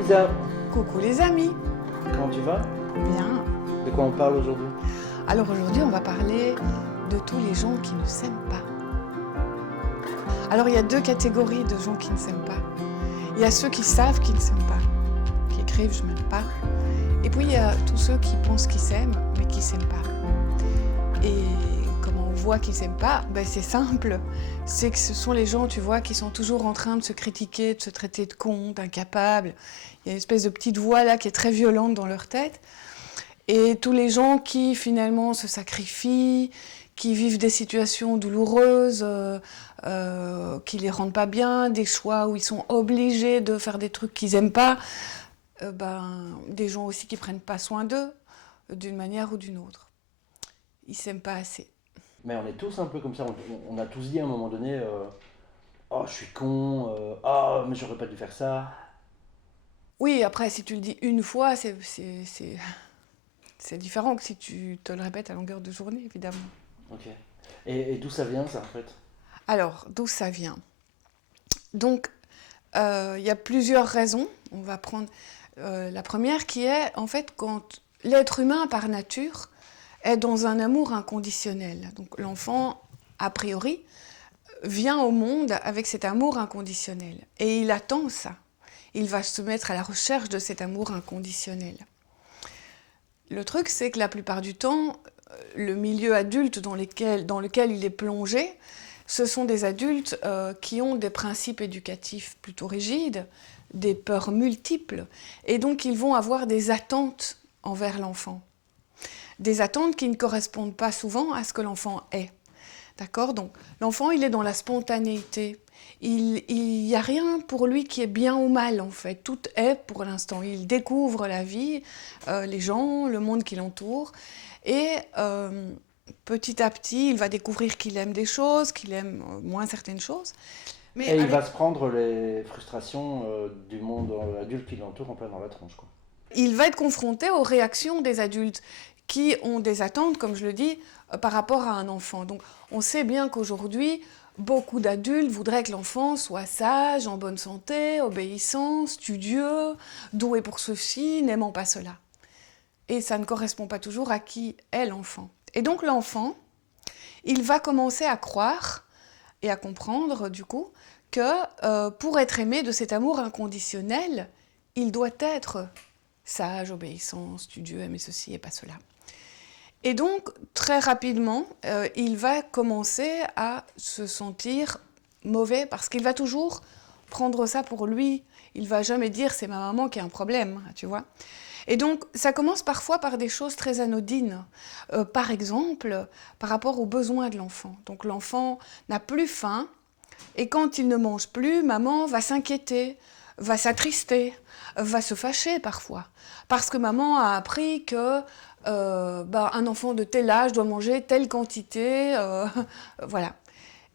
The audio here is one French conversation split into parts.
Isa, Coucou les amis, comment tu vas? bien. De quoi on parle aujourd'hui? Alors aujourd'hui on va parler de tous les gens qui ne s'aiment pas. Alors il y a deux catégories de gens qui ne s'aiment pas. Il y a ceux qui savent qu'ils ne s'aiment pas, qui écrivent je m'aime pas. Et puis il y a tous ceux qui pensent qu'ils s'aiment mais qui ne s'aiment pas. Et comment on voit qu'ils ne s'aiment pas? C'est simple, c'est que ce sont les gens, tu vois, qui sont toujours en train de se critiquer, de se traiter de con, d'incapable. Il y a une espèce de petite voix là qui est très violente dans leur tête. Et tous les gens qui finalement se sacrifient, qui vivent des situations douloureuses, qui les rendent pas bien, des choix où ils sont obligés de faire des trucs qu'ils aiment pas, des gens aussi qui prennent pas soin d'eux, d'une manière ou d'une autre. Ils s'aiment pas assez. Mais on est tous un peu comme ça, on a tous dit à un moment donné oh je suis con, oh mais j'aurais pas dû faire ça. Oui, après, si tu le dis une fois, c'est différent que si tu te le répètes à longueur de journée, évidemment. Ok. Et d'où ça vient ça en fait? Alors, d'où ça vient? Donc, il y a plusieurs raisons. On va prendre la première qui est, en fait, quand l'être humain, par nature, est dans un amour inconditionnel. Donc l'enfant, a priori, vient au monde avec cet amour inconditionnel. Et il attend ça. Il va se mettre à la recherche de cet amour inconditionnel. Le truc, c'est que la plupart du temps, le milieu adulte dans lequel il est plongé, ce sont des adultes qui ont des principes éducatifs plutôt rigides, des peurs multiples, et donc ils vont avoir des attentes envers l'enfant. Des attentes qui ne correspondent pas souvent à ce que l'enfant est. D'accord? Donc l'enfant, il est dans la spontanéité. Il n'y a rien pour lui qui est bien ou mal, en fait. Tout est pour l'instant. Il découvre la vie, les gens, le monde qui l'entoure. Et petit à petit, il va découvrir qu'il aime des choses, qu'il aime moins certaines choses. Mais Et il avec... va se prendre les frustrations du monde adulte qui l'entoure en plein dans la tronche quoi. il va être confronté aux réactions des adultes qui ont des attentes, comme je le dis, par rapport à un enfant. Donc on sait bien qu'aujourd'hui, beaucoup d'adultes voudraient que l'enfant soit sage, en bonne santé, obéissant, studieux, doué pour ceci, n'aimant pas cela. Et ça ne correspond pas toujours à qui est l'enfant. Et donc l'enfant, il va commencer à croire et à comprendre, du coup, que pour être aimé de cet amour inconditionnel, il doit être sage, obéissant, studieux, aimer ceci et pas cela. Et donc, très rapidement, il va commencer à se sentir mauvais parce qu'il va toujours prendre ça pour lui. Il va jamais dire c'est ma maman qui a un problème, tu vois. Et donc, ça commence parfois par des choses très anodines. Par exemple, par rapport aux besoins de l'enfant. Donc, l'enfant n'a plus faim et quand il ne mange plus, maman va s'inquiéter, va s'attrister, va se fâcher parfois. Parce que maman a appris que un enfant de tel âge doit manger telle quantité, voilà.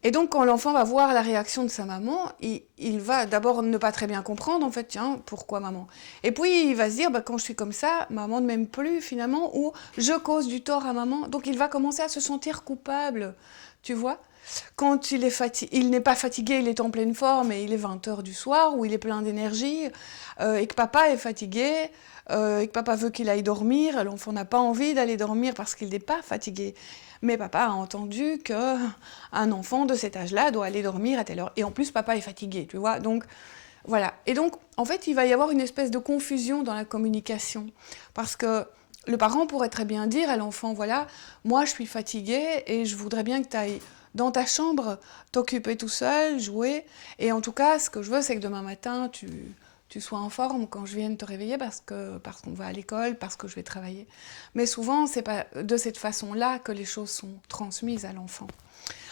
Et donc quand l'enfant va voir la réaction de sa maman, il va d'abord ne pas très bien comprendre, en fait, tiens, pourquoi maman? Et puis il va se dire, quand je suis comme ça, maman ne m'aime plus finalement, ou je cause du tort à maman. Donc il va commencer à se sentir coupable, tu vois? Quand il n'est pas fatigué, il est en pleine forme et il est 20 h du soir, ou il est plein d'énergie, et que papa est fatigué, et que papa veut qu'il aille dormir, l'enfant n'a pas envie d'aller dormir parce qu'il n'est pas fatigué. Mais papa a entendu qu'un enfant de cet âge-là doit aller dormir à telle heure. Et en plus, papa est fatigué, tu vois. Donc, voilà. Et donc, en fait, il va y avoir une espèce de confusion dans la communication. Parce que le parent pourrait très bien dire à l'enfant, voilà, moi je suis fatigué et je voudrais bien que tu ailles dans ta chambre, t'occuper tout seul, jouer. Et en tout cas, ce que je veux, c'est que demain matin, tu sois en forme quand je vienne te réveiller parce qu'on va à l'école, parce que je vais travailler. Mais souvent, c'est pas de cette façon-là que les choses sont transmises à l'enfant.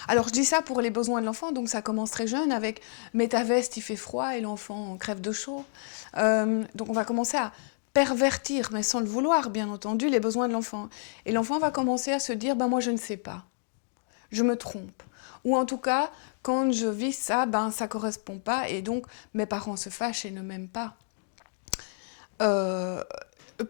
Alors je dis ça pour les besoins de l'enfant, donc ça commence très jeune avec mets ta veste, il fait froid et l'enfant crève de chaud. Donc on va commencer à pervertir, mais sans le vouloir, bien entendu, les besoins de l'enfant. Et l'enfant va commencer à se dire, moi je ne sais pas, je me trompe. Ou en tout cas, quand je vis ça, ça correspond pas et donc mes parents se fâchent et ne m'aiment pas. Euh,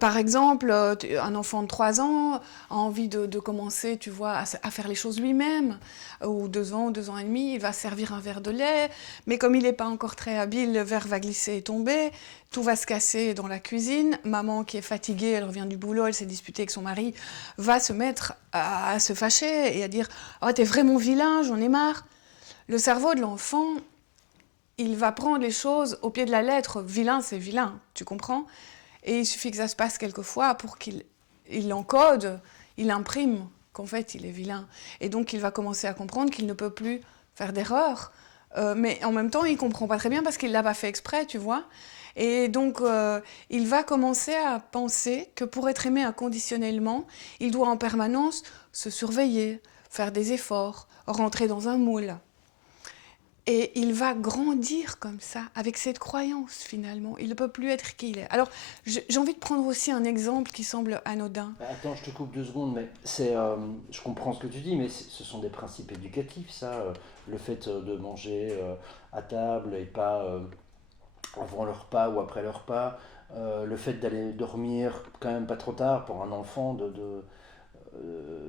Par exemple, un enfant de 3 ans a envie de commencer, tu vois, à faire les choses lui-même, ou 2 ans et demi, il va servir un verre de lait, mais comme il n'est pas encore très habile, le verre va glisser et tomber, tout va se casser dans la cuisine, maman qui est fatiguée, elle revient du boulot, elle s'est disputée avec son mari, va se mettre à se fâcher et à dire « Oh, t'es vraiment vilain, j'en ai marre ». Le cerveau de l'enfant, il va prendre les choses au pied de la lettre, vilain c'est vilain, tu comprends? Et il suffit que ça se passe quelquefois pour qu'il encode, il imprime qu'en fait il est vilain. Et donc il va commencer à comprendre qu'il ne peut plus faire d'erreur. Mais en même temps, il ne comprend pas très bien parce qu'il ne l'a pas fait exprès, tu vois. Et donc il va commencer à penser que pour être aimé inconditionnellement, il doit en permanence se surveiller, faire des efforts, rentrer dans un moule. Et il va grandir comme ça, avec cette croyance finalement. Il ne peut plus être qui il est. Alors, j'ai envie de prendre aussi un exemple qui semble anodin. Attends, je te coupe 2 secondes, mais je comprends ce que tu dis, mais ce sont des principes éducatifs, ça. Le fait de manger à table et pas avant le repas ou après le repas. Le fait d'aller dormir quand même pas trop tard pour un enfant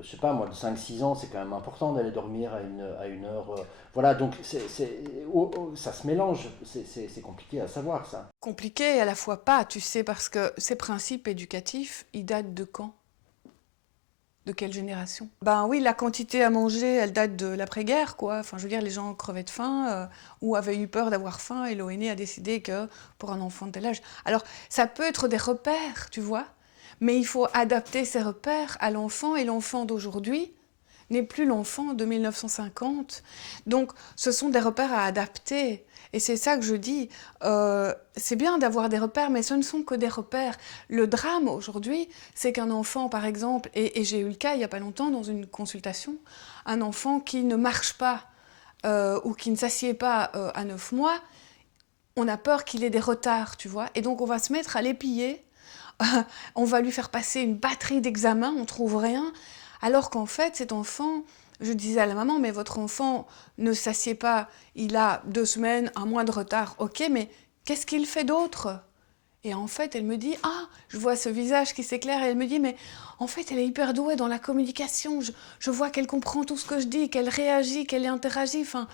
je sais pas moi, de 5 6 ans, c'est quand même important d'aller dormir à une heure. Voilà, donc ça se mélange, c'est compliqué à savoir ça. Compliqué et à la fois pas, tu sais, parce que ces principes éducatifs, ils datent de quand? De quelle génération? Ben oui, la quantité à manger, elle date de l'après-guerre, quoi. Enfin, je veux dire, les gens crevaient de faim ou avaient eu peur d'avoir faim et l'ONU a décidé que pour un enfant de tel âge. Alors, ça peut être des repères, tu vois, mais il faut adapter ces repères à l'enfant et l'enfant d'aujourd'hui n'est plus l'enfant de 1950. Donc, ce sont des repères à adapter. Et c'est ça que je dis. C'est bien d'avoir des repères, mais ce ne sont que des repères. Le drame aujourd'hui, c'est qu'un enfant, par exemple, et j'ai eu le cas il n'y a pas longtemps dans une consultation, un enfant qui ne marche pas ou qui ne s'assied pas à 9 mois, on a peur qu'il ait des retards, tu vois. Et donc, on va se mettre à l'épiller. On va lui faire passer une batterie d'examens, on trouve rien. Alors qu'en fait, cet enfant, je disais à la maman, mais votre enfant ne s'assied pas, il a 2 semaines, un mois de retard, ok, mais qu'est-ce qu'il fait d'autre? Et en fait, elle me dit, ah, je vois ce visage qui s'éclaire, et elle me dit, mais en fait, elle est hyper douée dans la communication, je vois qu'elle comprend tout ce que je dis, qu'elle réagit, qu'elle interagit, enfin...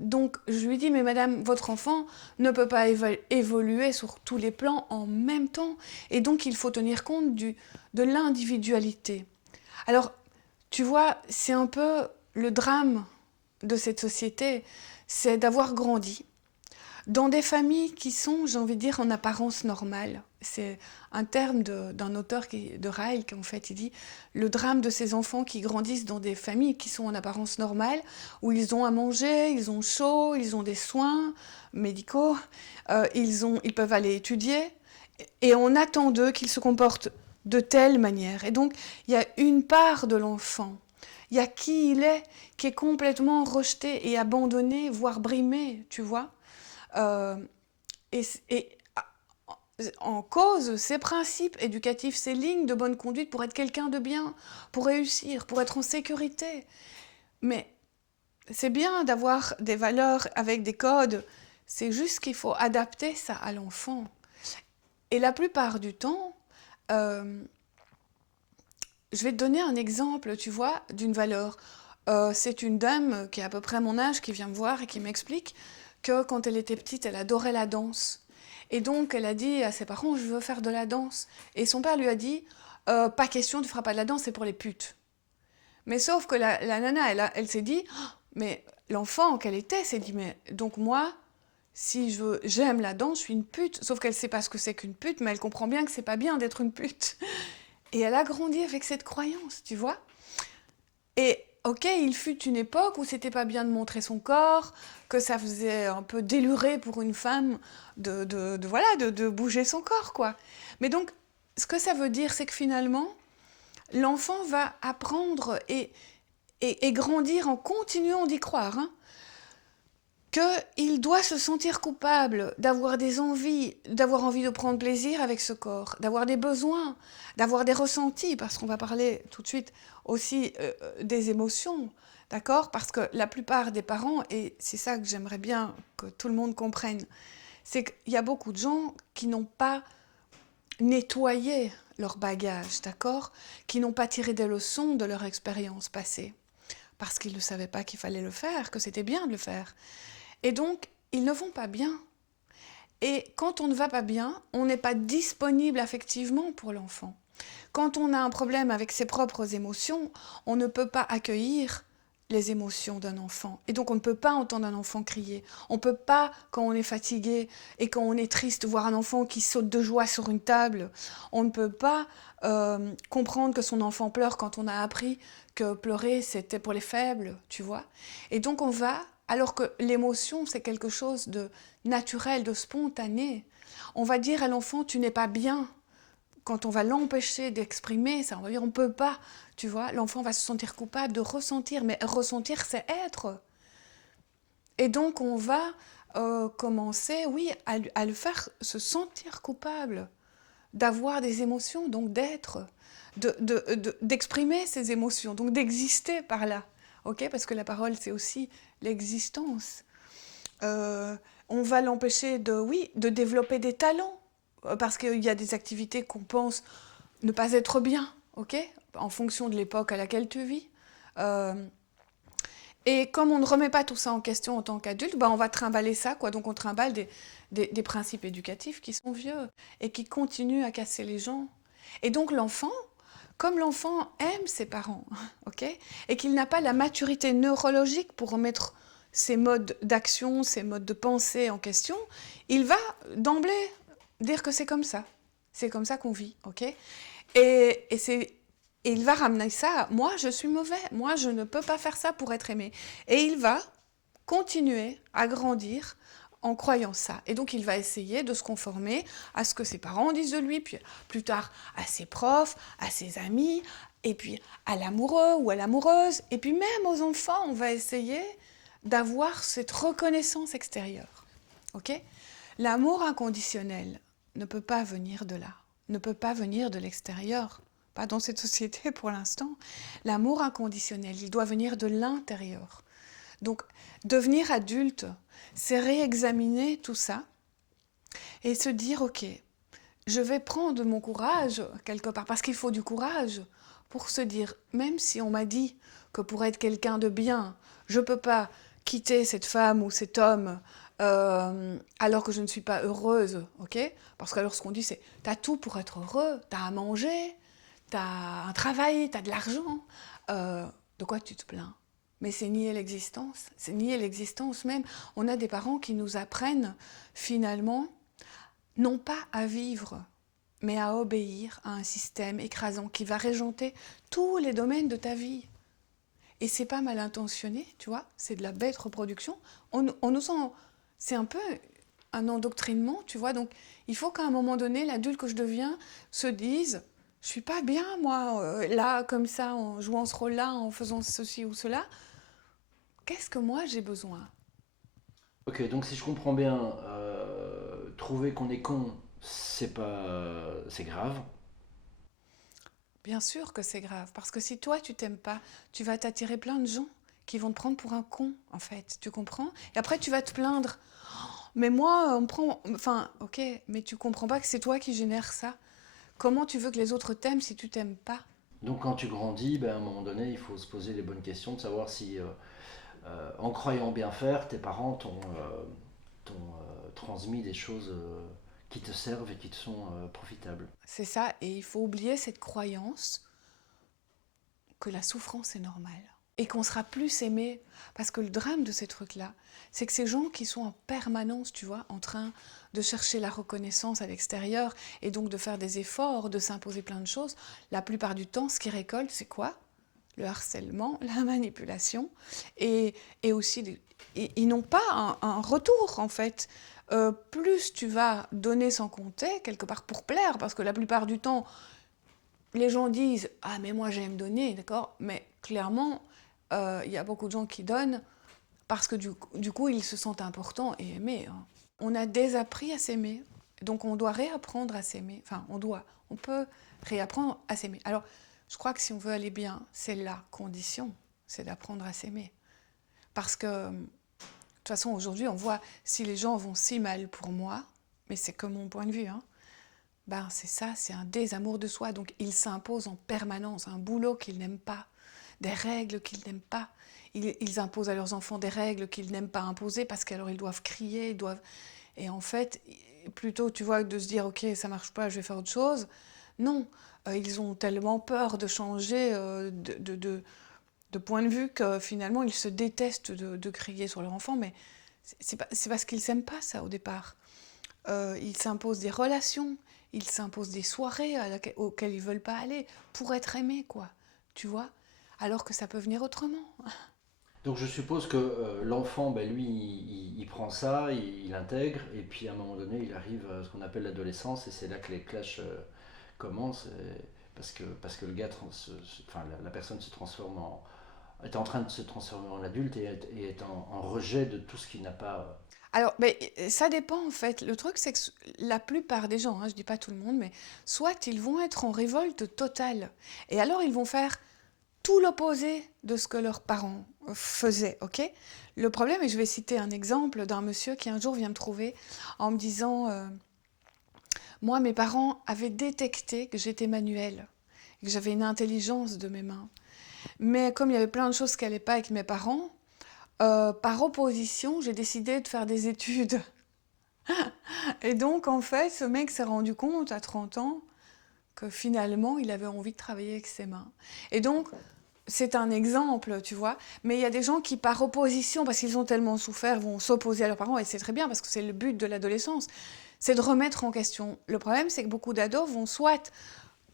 Donc, je lui dis, mais madame, votre enfant ne peut pas évoluer sur tous les plans en même temps, et donc il faut tenir compte de l'individualité. Alors, tu vois, c'est un peu le drame de cette société, c'est d'avoir grandi dans des familles qui sont, j'ai envie de dire, en apparence normales. C'est un terme d'un auteur de Ryle, qui en fait, il dit le drame de ces enfants qui grandissent dans des familles qui sont en apparence normales, où ils ont à manger, ils ont chaud, ils ont des soins médicaux, ils peuvent aller étudier, et on attend d'eux qu'ils se comportent de telle manière. Et donc, il y a une part de l'enfant, il y a qui il est, qui est complètement rejeté et abandonné, voire brimé, tu vois. Euh, et en cause ces principes éducatifs, ces lignes de bonne conduite pour être quelqu'un de bien, pour réussir, pour être en sécurité. Mais c'est bien d'avoir des valeurs avec des codes, c'est juste qu'il faut adapter ça à l'enfant. Et la plupart du temps, euh, je vais te donner un exemple, tu vois, d'une valeur. C'est une dame qui est à peu près mon âge qui vient me voir et qui m'explique que quand elle était petite, elle adorait la danse. Et donc, elle a dit à ses parents, je veux faire de la danse. Et son père lui a dit, pas question, tu feras pas de la danse, c'est pour les putes. Mais sauf que la nana, elle s'est dit, oh, mais l'enfant qu'elle était s'est dit, mais donc moi, si j'aime la danse, je suis une pute. Sauf qu'elle sait pas ce que c'est qu'une pute, mais elle comprend bien que c'est pas bien d'être une pute. Et elle a grandi avec cette croyance, tu vois. Et ok, il fut une époque où c'était pas bien de montrer son corps, que ça faisait un peu déluré pour une femme de bouger son corps, quoi. Mais donc, ce que ça veut dire, c'est que finalement, l'enfant va apprendre et grandir en continuant d'y croire, hein, qu'il doit se sentir coupable, d'avoir envie de prendre plaisir avec ce corps, d'avoir des besoins, d'avoir des ressentis, parce qu'on va parler tout de suite aussi des émotions, d'accord? Parce que la plupart des parents, et c'est ça que j'aimerais bien que tout le monde comprenne, c'est qu'il y a beaucoup de gens qui n'ont pas nettoyer leur bagage, d'accord? Qui n'ont pas tiré des leçons de leur expérience passée, parce qu'ils ne savaient pas qu'il fallait le faire, que c'était bien de le faire. Et donc, ils ne vont pas bien. Et quand on ne va pas bien, on n'est pas disponible affectivement pour l'enfant. Quand on a un problème avec ses propres émotions, on ne peut pas accueillir les émotions d'un enfant. Et donc on ne peut pas entendre un enfant crier. On ne peut pas, quand on est fatigué et quand on est triste, voir un enfant qui saute de joie sur une table. On ne peut pas comprendre que son enfant pleure quand on a appris que pleurer c'était pour les faibles, tu vois. Et donc on va, alors que l'émotion c'est quelque chose de naturel, de spontané, on va dire à l'enfant tu n'es pas bien. Quand on va l'empêcher d'exprimer ça, on va dire on ne peut pas, tu vois, l'enfant va se sentir coupable de ressentir, mais ressentir c'est être. Et donc on va commencer, oui, à le faire se sentir coupable, d'avoir des émotions, donc d'être, d'exprimer ses émotions, donc d'exister par là, ok? Parce que la parole c'est aussi l'existence. Euh, on va l'empêcher de, oui, de développer des talents, parce qu'il y a des activités qu'on pense ne pas être bien, ok, en fonction de l'époque à laquelle tu vis. Euh, et comme on ne remet pas tout ça en question en tant qu'adulte, bah on va trimballer ça, quoi. Donc on trimballe des principes éducatifs qui sont vieux et qui continuent à casser les gens. Et donc l'enfant, comme l'enfant aime ses parents, ok, et qu'il n'a pas la maturité neurologique pour remettre ses modes d'action, ses modes de pensée en question, il va d'emblée dire que c'est comme ça. C'est comme ça qu'on vit, ok? Et il va ramener ça à moi, je suis mauvais, moi, je ne peux pas faire ça pour être aimé. Et il va continuer à grandir en croyant ça. Et donc, il va essayer de se conformer à ce que ses parents disent de lui, puis plus tard à ses profs, à ses amis, et puis à l'amoureux ou à l'amoureuse. Et puis même aux enfants, on va essayer d'avoir cette reconnaissance extérieure. Ok? L'amour inconditionnel ne peut pas venir de là, ne peut pas venir de l'extérieur, pas dans cette société pour l'instant. L'amour inconditionnel, il doit venir de l'intérieur. Donc, devenir adulte, c'est réexaminer tout ça et se dire, ok, je vais prendre mon courage quelque part, parce qu'il faut du courage pour se dire, même si on m'a dit que pour être quelqu'un de bien, je ne peux pas quitter cette femme ou cet homme alors que je ne suis pas heureuse, ok? Parce qu'alors ce qu'on dit c'est, t'as tout pour être heureux, t'as à manger, t'as un travail, t'as de l'argent, de quoi tu te plains? Mais c'est nier l'existence, c'est nier l'existence même. On a des parents qui nous apprennent finalement non pas à vivre, mais à obéir à un système écrasant qui va régenter tous les domaines de ta vie. Et c'est pas mal intentionné, tu vois, c'est de la bête reproduction. On nous en... C'est un peu un endoctrinement, tu vois. Donc il faut qu'à un moment donné, l'adulte que je deviens se dise, je suis pas bien, moi, là, comme ça, en jouant ce rôle-là, en faisant ceci ou cela. Qu'est-ce que moi j'ai besoin? Ok, donc si je comprends bien, trouver qu'on est con, c'est pas, c'est grave. Bien sûr que c'est grave, parce que si toi tu t'aimes pas, tu vas t'attirer plein de gens qui vont te prendre pour un con, en fait, tu comprends? Et après tu vas te plaindre. Mais moi, on me prend... Enfin, ok, mais tu comprends pas que c'est toi qui génères ça. Comment tu veux que les autres t'aiment si tu t'aimes pas? Donc quand tu grandis, ben, à un moment donné, il faut se poser les bonnes questions, de savoir si, en croyant bien faire, tes parents t'ont transmis des choses qui te servent et qui te sont profitables. C'est ça, et il faut oublier cette croyance que la souffrance est normale et qu'on sera plus aimé. Parce que le drame de ces trucs-là, c'est que ces gens qui sont en permanence, tu vois, en train de chercher la reconnaissance à l'extérieur et donc de faire des efforts, de s'imposer plein de choses, la plupart du temps, ce qu'ils récoltent, c'est quoi? Le harcèlement, la manipulation et aussi, ils n'ont pas un retour en fait. Plus tu vas donner sans compter, quelque part pour plaire, parce que la plupart du temps, les gens disent ah mais moi j'aime donner, d'accord, mais clairement il y a beaucoup de gens qui donnent parce que du coup ils se sentent importants et aimés, hein. On a désappris à s'aimer, donc on doit réapprendre à s'aimer. Enfin on peut réapprendre à s'aimer. Alors je crois que si on veut aller bien, c'est la condition, c'est d'apprendre à s'aimer, parce que de toute façon aujourd'hui on voit si les gens vont si mal pour moi, mais c'est que mon point de vue, hein, ben c'est ça, c'est un désamour de soi. Donc il s'impose en permanence un boulot qu'ils n'aiment pas, des règles qu'ils n'aiment pas. Ils imposent à leurs enfants des règles qu'ils n'aiment pas imposer parce qu'alors ils doivent crier, ils doivent... Et en fait, plutôt, tu vois, de se dire, ok, ça marche pas, je vais faire autre chose. Non, ils ont tellement peur de changer de point de vue que finalement ils se détestent de crier sur leur enfant, mais c'est parce qu'ils s'aiment pas ça au départ. Ils s'imposent des relations, ils s'imposent des soirées auxquelles ils veulent pas aller pour être aimés, quoi. Tu vois? Alors que ça peut venir autrement. Donc je suppose que l'enfant, ben, lui, il prend ça, il intègre, et puis à un moment donné, il arrive à ce qu'on appelle l'adolescence, et c'est là que les clashs commencent, parce que le gars, enfin la personne se transforme est en train de se transformer en adulte et est en rejet de tout ce qui n'a pas. Alors, mais, ça dépend en fait. Le truc, c'est que la plupart des gens, hein, je dis pas tout le monde, mais soit ils vont être en révolte totale, et alors ils vont faire tout l'opposé de ce que leurs parents faisaient, ok? Le problème, et je vais citer un exemple d'un monsieur qui un jour vient me trouver en me disant, moi, mes parents avaient détecté que j'étais manuelle, que j'avais une intelligence de mes mains. Mais comme il y avait plein de choses qui n'allaient pas avec mes parents, par opposition, j'ai décidé de faire des études. Et donc, en fait, ce mec s'est rendu compte à 30 ans que finalement, il avait envie de travailler avec ses mains. Et donc, c'est un exemple, tu vois. Mais il y a des gens qui, par opposition, parce qu'ils ont tellement souffert, vont s'opposer à leurs parents. Et c'est très bien, parce que c'est le but de l'adolescence. C'est de remettre en question. Le problème, c'est que beaucoup d'ados vont soit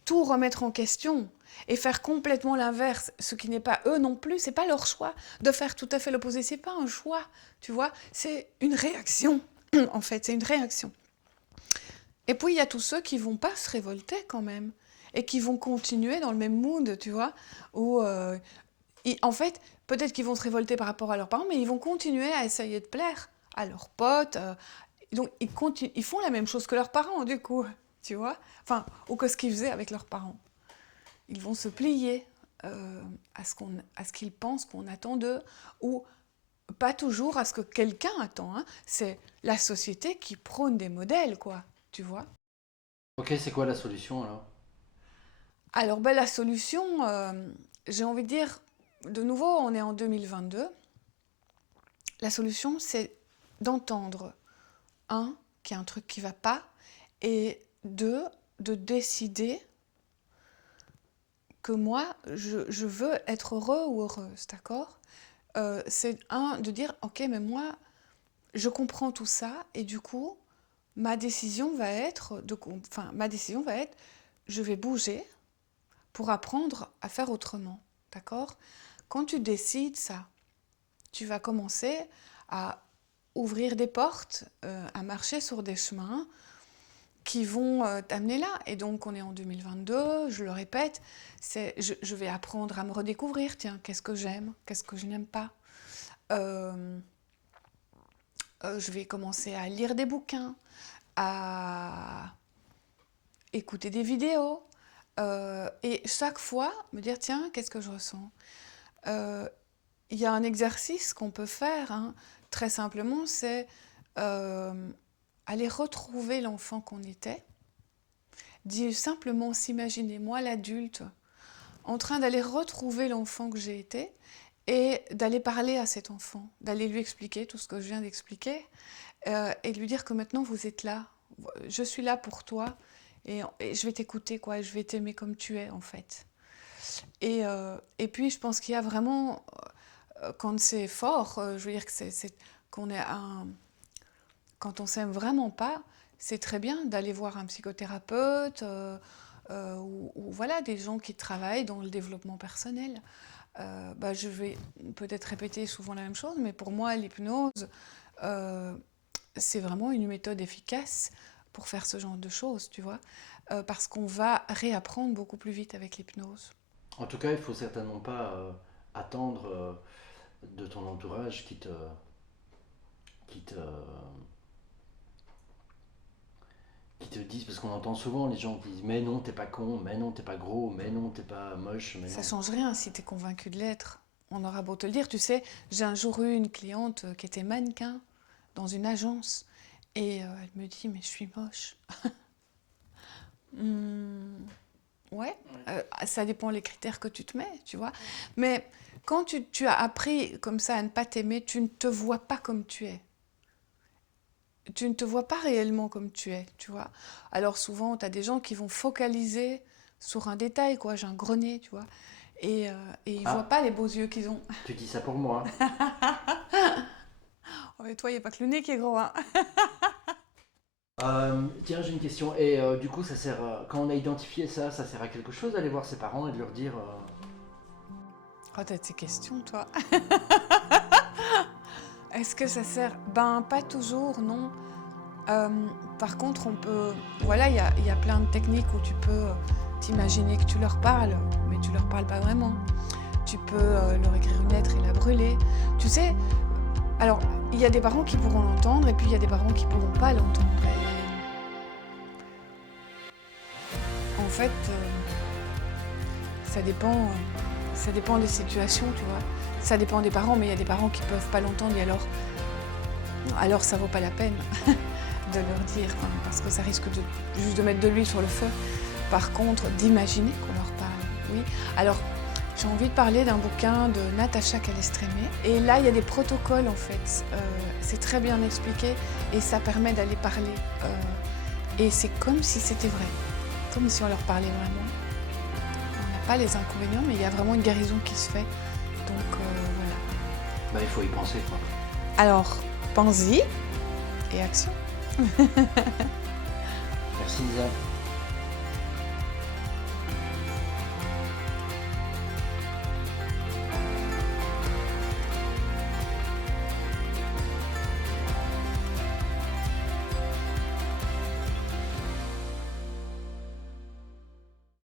tout remettre en question et faire complètement l'inverse, ce qui n'est pas eux non plus, c'est pas leur choix de faire tout à fait l'opposé, c'est pas un choix, tu vois, c'est une réaction, en fait, c'est une réaction. Et puis il y a tous ceux qui vont pas se révolter quand même et qui vont continuer dans le même mood, tu vois, où en fait, peut-être qu'ils vont se révolter par rapport à leurs parents, mais ils vont continuer à essayer de plaire à leurs potes. Donc ils font la même chose que leurs parents, du coup, tu vois, enfin, ou que ce qu'ils faisaient avec leurs parents. Ils vont se plier à ce qu'ils pensent qu'on attend d'eux, ou pas toujours à ce que quelqu'un attend. Hein. C'est la société qui prône des modèles, quoi, tu vois. Ok, c'est quoi la solution alors? Alors, ben, la solution, j'ai envie de dire, de nouveau, on est en 2022. La solution, c'est d'entendre, un, qu'il y a un truc qui ne va pas, et deux, de décider que moi, je veux être heureux ou heureuse, d'accord? C'est un, de dire, ok, mais moi, je comprends tout ça, et du coup, ma décision va être, je vais bouger pour apprendre à faire autrement, d'accord? Quand tu décides ça, tu vas commencer à ouvrir des portes, à marcher sur des chemins qui vont t'amener là. Et donc, on est en 2022, je le répète, je vais apprendre à me redécouvrir. Tiens, qu'est-ce que j'aime, qu'est-ce que je n'aime pas. Euh, je vais commencer à lire des bouquins, à écouter des vidéos. Et chaque fois, me dire, tiens, qu'est-ce que je ressens. Il y a un exercice qu'on peut faire, hein, très simplement, c'est euh, aller retrouver l'enfant qu'on était, dire simplement s'imaginer, moi l'adulte, en train d'aller retrouver l'enfant que j'ai été et d'aller parler à cet enfant, d'aller lui expliquer tout ce que je viens d'expliquer et de lui dire que maintenant vous êtes là, je suis là pour toi et je vais t'écouter, quoi, et je vais t'aimer comme tu es en fait. Et puis je pense qu'il y a vraiment quand c'est fort, je veux dire que qu'on est un, quand on s'aime vraiment pas, c'est très bien d'aller voir un psychothérapeute ou voilà des gens qui travaillent dans le développement personnel. Bah, je vais peut-être répéter souvent la même chose, mais pour moi, l'hypnose, euh, c'est vraiment une méthode efficace pour faire ce genre de choses, tu vois, parce qu'on va réapprendre beaucoup plus vite avec l'hypnose. En tout cas, il faut certainement pas attendre de ton entourage qui te, qui te disent, parce qu'on entend souvent les gens qui disent mais non, t'es pas con, mais non, t'es pas gros, mais non, t'es pas moche, mais Ça non. change rien si tu es convaincu de l'être. On aura beau te le dire. Tu sais, j'ai un jour eu une cliente qui était mannequin dans une agence et elle me dit mais je suis moche. Hmm, ouais, ça dépend les critères que tu te mets, tu vois. Mais quand tu as appris comme ça à ne pas t'aimer, tu ne te vois pas comme tu es. Tu ne te vois pas réellement comme tu es, tu vois. Alors souvent, tu as des gens qui vont focaliser sur un détail, quoi. J'ai un gros nez, tu vois. Et ils voient Ah, pas les beaux yeux qu'ils ont. tu dis ça pour moi. Oh, et toi, il n'y a pas que le nez qui est gros, hein. Tiens, j'ai une question. Et du coup, ça sert quand on a identifié ça, ça sert à quelque chose d'aller voir ses parents et de leur dire Oh, t'as tes questions, toi. Est-ce que ça sert? Ben, pas toujours, non. Euh, Par contre, on peut... Voilà, il y a plein de techniques où tu peux t'imaginer que tu leur parles, mais tu leur parles pas vraiment. Tu peux leur écrire une lettre et la brûler. Tu sais, alors, il y a des parents qui pourront l'entendre et puis il y a des parents qui pourront pas l'entendre. En fait, ça dépend des situations, tu vois. Ça dépend des parents, mais il y a des parents qui peuvent pas l'entendre et alors ça vaut pas la peine de leur dire, hein, parce que ça risque juste de mettre de l'huile sur le feu. Par contre, d'imaginer qu'on leur parle, oui. Alors, j'ai envie de parler d'un bouquin de Natacha Calestrémé. Et là, il y a des protocoles, en fait. C'est très bien expliqué et ça permet d'aller parler. Et c'est comme si c'était vrai, comme si on leur parlait vraiment. On n'a pas les inconvénients, mais il y a vraiment une guérison qui se fait. Donc, voilà. bah, il faut y penser, quoi. Alors, pense-y et action. Merci, Lisa.